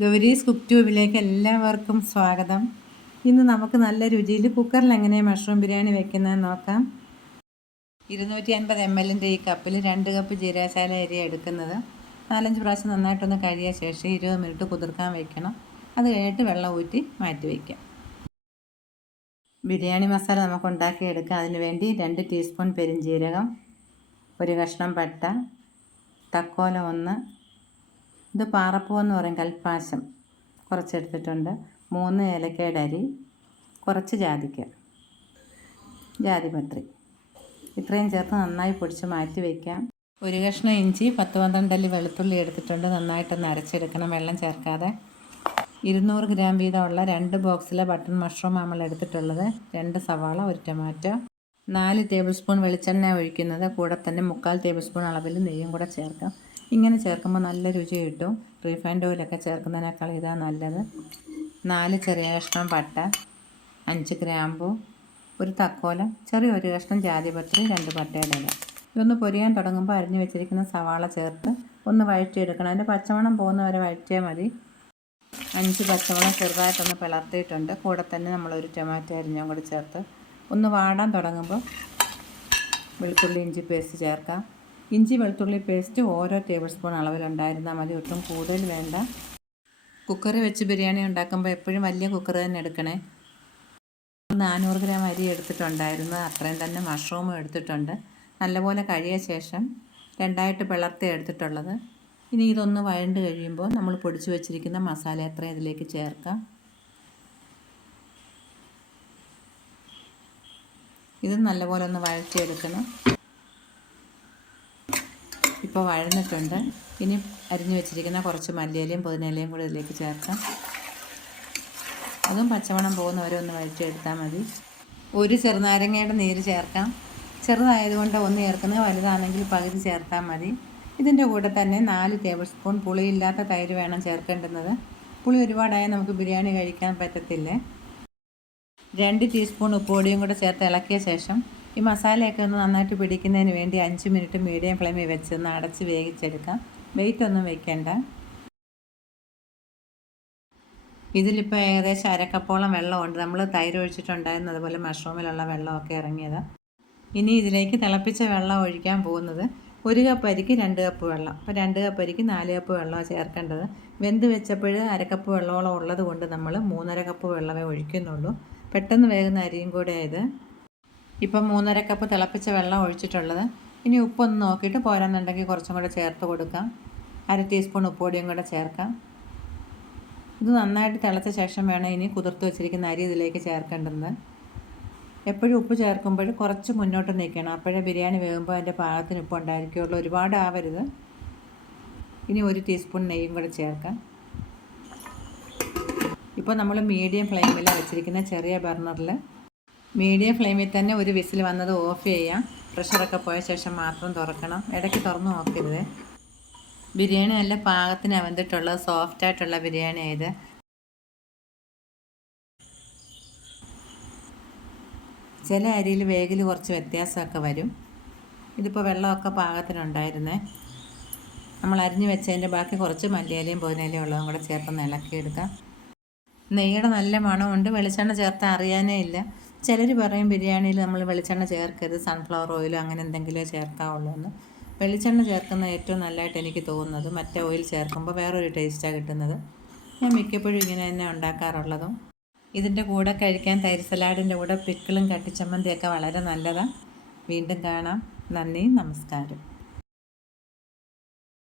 Gowri's cook ട്യൂബിലേക്ക് എല്ലാവർക്കും സ്വാഗതം. ഇന്ന് നമുക്ക് നല്ല രുചിയിൽ കുക്കറിൽ എങ്ങനെയാണ് മഷ്റൂം ബിരിയാണി വെക്കുന്നതെന്ന് നോക്കാം. 250 ml ഈ കപ്പിൽ 2 കപ്പ് ജീരകശാല അരി എടുക്കുന്നത്. 4-5 പ്രാവശ്യം നന്നായിട്ടൊന്ന് കഴുകിയ ശേഷം 20 മിനിറ്റ് കുതിർക്കാൻ വയ്ക്കണം. അത് കഴിഞ്ഞിട്ട് വെള്ളം ഊറ്റി മാറ്റി വയ്ക്കാം. ബിരിയാണി മസാല നമുക്ക് ഉണ്ടാക്കിയെടുക്കാം. അതിനുവേണ്ടി 2 ടീസ്പൂൺ പെരിഞ്ജീരകം, 1 കഷ്ണം പട്ട, തക്കോലം 1, ഇത് പാറപ്പൂ എന്ന് പറയും, കൽപ്പാശം കുറച്ചെടുത്തിട്ടുണ്ട്, 3 ഏലക്കയുടെ അരി, കുറച്ച് ജാതിപത്രി, ഇത്രയും ചേർത്ത് നന്നായി പൊടിച്ച് മാറ്റി വയ്ക്കാം. 1 കഷ്ണം ഇഞ്ചി, 10-12 അല്ലി വെളുത്തുള്ളി എടുത്തിട്ടുണ്ട്. നന്നായിട്ടൊന്ന് അരച്ചെടുക്കണം, വെള്ളം ചേർക്കാതെ. 200 ഗ്രാം വീതമുള്ള 2 ബോക്സിലെ ബട്ടൺ മഷ്റൂം നമ്മൾ എടുത്തിട്ടുള്ളത്. 2 സവാള, 1 ടൊമാറ്റോ, 4 ടേബിൾ സ്പൂൺ വെളിച്ചെണ്ണ ഒഴിക്കുന്നത്. കൂടെ തന്നെ 3/4 ടേബിൾ സ്പൂൺ അളവിൽ നെയ്യും കൂടെ ചേർക്കാം. ഇങ്ങനെ ചേർക്കുമ്പോൾ നല്ല രുചി കിട്ടും. റീഫൈൻഡ് ഓയിലൊക്കെ ചേർക്കുന്നതിനേക്കാൾ ഇതാണ് നല്ലത്. 4 ചെറിയ കഷ്ണം പട്ട, 5 ഗ്രാമ്പൂ, 1 തക്കോലം, ചെറിയ 1 കഷ്ണം ജാതിപത്രി, 2 പട്ടയുടെ ഇല. ഇതൊന്ന് പൊരിയാൻ തുടങ്ങുമ്പോൾ അരിഞ്ഞു വെച്ചിരിക്കുന്ന സവാള ചേർത്ത് ഒന്ന് വഴറ്റിയെടുക്കണം. അതിൻ്റെ പച്ചമണം പോകുന്നവരെ വഴറ്റിയാൽ മതി. 5 പച്ചമുളക് ചെറുതായിട്ടൊന്ന് പിളർത്തിയിട്ടുണ്ട്. കൂടെ തന്നെ നമ്മൾ 1 ടൊമാറ്റോ അരിഞ്ഞും കൂടി ചേർത്ത് ഒന്ന് വാടാൻ തുടങ്ങുമ്പോൾ വെളുത്തുള്ളി ഇഞ്ചി പേസ്റ്റ് ചേർക്കാം. ഇഞ്ചി വെളുത്തുള്ളി പേസ്റ്റ് ഓരോ ടേബിൾ സ്പൂൺ അളവിലുണ്ടായിരുന്നാൽ മതി, ഒട്ടും കൂടുതൽ വേണ്ട. കുക്കറിൽ വെച്ച് ബിരിയാണി ഉണ്ടാക്കുമ്പോൾ എപ്പോഴും വലിയ കുക്കർ തന്നെ എടുക്കണേ. 400 ഗ്രാം അരി എടുത്തിട്ടുണ്ടായിരുന്നു, അത്രയും തന്നെ മഷ്റൂമും എടുത്തിട്ടുണ്ട്. നല്ലപോലെ കഴുകിയ ശേഷം 2ആയിട്ട് പിളർത്തി എടുത്തിട്ടുള്ളത്. ഇനി ഇതൊന്ന് വഴണ്ട് കഴിയുമ്പോൾ നമ്മൾ പൊടിച്ചു വെച്ചിരിക്കുന്ന മസാല അത്രയും ഇതിലേക്ക് ചേർക്കാം. ഇത് നല്ലപോലെ ഒന്ന് വഴറ്റിയെടുക്കണം. ഇപ്പോൾ വഴന്നിട്ടുണ്ട്. ഇനി അരിഞ്ഞു വെച്ചിരിക്കുന്ന കുറച്ച് മല്ലിയിലയും പുതിനയിലയും കൂടി ഇതിലേക്ക് ചേർക്കാം. അതും പച്ചമണം പോകുന്നവരെ ഒന്ന് വഴറ്റിയെടുത്താൽ മതി. 1 ചെറുനാരങ്ങയുടെ നീര് ചേർക്കാം. ചെറുതായതുകൊണ്ട് 1 ചേർക്കുന്നത്, വലുതാണെങ്കിൽ പകുതി ചേർത്താൽ മതി. ഇതിൻ്റെ കൂടെ തന്നെ 4 ടേബിൾ സ്പൂൺ പുളിയില്ലാത്ത തൈര് വേണം ചേർക്കേണ്ടുന്നത്. പുളി ഒരുപാടായാൽ നമുക്ക് ബിരിയാണി കഴിക്കാൻ പറ്റത്തില്ല. 2 ടീസ്പൂൺ ഉപ്പുപൊടിയും കൂടെ ചേർത്ത് ഇളക്കിയ ശേഷം ഈ മസാലയൊക്കെ ഒന്ന് നന്നായിട്ട് പിടിക്കുന്നതിന് വേണ്ടി 5 മിനിറ്റ് മീഡിയം ഫ്ലെയിമിൽ വെച്ച് ഒന്ന് അടച്ച് വേവിച്ചെടുക്കാം. വെയിറ്റ് ഒന്നും വെക്കേണ്ട. ഇതിലിപ്പോൾ ഏകദേശം അരക്കപ്പോളം വെള്ളമുണ്ട്. നമ്മൾ തൈര് ഒഴിച്ചിട്ടുണ്ടായിരുന്നു, അതുപോലെ മഷ്റൂമിലുള്ള വെള്ളമൊക്കെ ഇറങ്ങിയത്. ഇനി ഇതിലേക്ക് തിളപ്പിച്ച വെള്ളം ഒഴിക്കാൻ പോകുന്നത്. 1 കപ്പ് അരിക്ക് 2 കപ്പ് വെള്ളം. അപ്പോൾ 2 കപ്പ് അരിക്ക് 4 കപ്പ് വെള്ളമാണ് ചേർക്കേണ്ടത്. വെന്ത് വെച്ചപ്പോൾ അരക്കപ്പ് വെള്ളമോളം ഉള്ളത് കൊണ്ട് നമ്മൾ 3.5 കപ്പ് വെള്ളമേ ഒഴിക്കുന്നുള്ളൂ. പെട്ടെന്ന് വേകുന്ന അരിയും കൂടെ ഇത്. ഇപ്പം 3.5 കപ്പ് തിളപ്പിച്ച വെള്ളം ഒഴിച്ചിട്ടുള്ളത്. ഇനി ഉപ്പൊന്ന് നോക്കിയിട്ട് പോരാന്നുണ്ടെങ്കിൽ കുറച്ചും കൂടെ ചേർത്ത് കൊടുക്കാം. 1/2 ടീസ്പൂൺ ഉപ്പുപൊടിയും കൂടെ ചേർക്കാം. ഇത് നന്നായിട്ട് തിളച്ച ശേഷം വേണം ഇനി കുതിർത്ത് വെച്ചിരിക്കുന്ന അരി ഇതിലേക്ക് ചേർക്കേണ്ടത്. എപ്പോഴും ഉപ്പ് ചേർക്കുമ്പോൾ കുറച്ച് മുന്നോട്ട് നിൽക്കണം, അപ്പോഴേ ബിരിയാണി വേകുമ്പോൾ അതിൻ്റെ പാകത്തിന് ഉപ്പ് ഉണ്ടായിരിക്കുകയുള്ളൂ, ഒരുപാട് ആവരുത്. ഇനി 1 ടീസ്പൂൺ നെയ്യും കൂടെ ചേർക്കാം. ഇപ്പോൾ നമ്മൾ മീഡിയം ഫ്ലെയിമിലാണ് വെച്ചിരിക്കുന്ന, ചെറിയ ബർണറിൽ. മീഡിയം ഫ്ലെയിമിൽ തന്നെ 1 വിസിൽ വന്നത് ഓഫ് ചെയ്യാം. പ്രഷറൊക്കെ പോയ ശേഷം മാത്രം തുറക്കണം, ഇടയ്ക്ക് തുറന്ന് നോക്കരുത്. ബിരിയാണി നല്ല പാകത്തിന് വെന്തിട്ടുള്ളത്, സോഫ്റ്റായിട്ടുള്ള ബിരിയാണി ആയത്. ചില അരിയിൽ വേഗിൽ കുറച്ച് വ്യത്യാസമൊക്കെ വരും. ഇതിപ്പോൾ വെള്ളമൊക്കെ പാകത്തിനുണ്ടായിരുന്നേ. നമ്മൾ അരിഞ്ഞ് വെച്ചതിൻ്റെ ബാക്കി കുറച്ച് മല്ലിയിലയും പുതിനയിലയും ഉള്ളതും കൂടെ ചേർത്തൊന്ന് ഇളക്കിയെടുക്കാം. നെയ്യുടെ നല്ല മണമുണ്ട്. വെളിച്ചെണ്ണ ചേർത്ത് അറിയാനേ ഇല്ല. ചിലർ പറയും ബിരിയാണിയിൽ നമ്മൾ വെളിച്ചെണ്ണ ചേർക്കരുത്, സൺഫ്ലവർ ഓയിലോ അങ്ങനെ എന്തെങ്കിലും ചേർക്കാവുള്ളൂ എന്ന്. വെളിച്ചെണ്ണ ചേർക്കുന്നത് ഏറ്റവും നല്ലതായിട്ട് എനിക്ക് തോന്നുന്നത്. മറ്റേ ഓയിൽ ചേർക്കുമ്പോൾ വേറൊരു ടേസ്റ്റാണ് കിട്ടുന്നത്. ഞാൻ മിക്കപ്പോഴും ഇങ്ങനെ തന്നെ ഉണ്ടാക്കാറുള്ളതും. ഇതിൻ്റെ കൂടെ കഴിക്കാൻ തൈര് സലാഡിൻ്റെ കൂടെ പിക്കിളും കട്ടിച്ചമ്മന്തിയൊക്കെ വളരെ നല്ലതാണ്. വീണ്ടും കാണാം. നന്ദി, നമസ്കാരം.